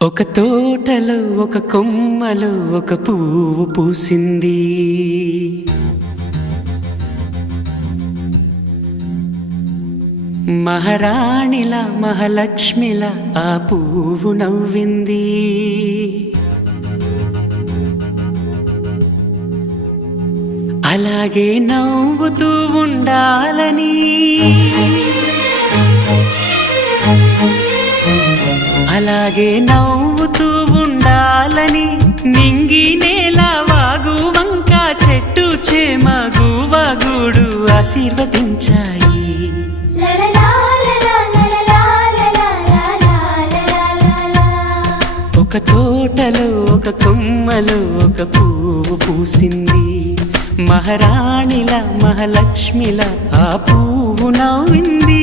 ఒక తోటలో ఒక కొమ్మలో ఒక పువ్వు పూసింది. మహారాణిలా మహాలక్ష్మిలా ఆ పువ్వు నవ్వింది. అలాగే నవ్వుతూ ఉండాలని, అలాగే నవ్వుతూ ఉండాలని నింగి నేల వాగు వంక చెట్టు చేమ గువగూడు ఆశీర్వదించాయి. ఒక తోటలో ఒక కొమ్మలో ఒక పువ్వు పూసింది. మహారాణిలా మహాలక్ష్మిలా ఆ పువ్వు నవ్వింది.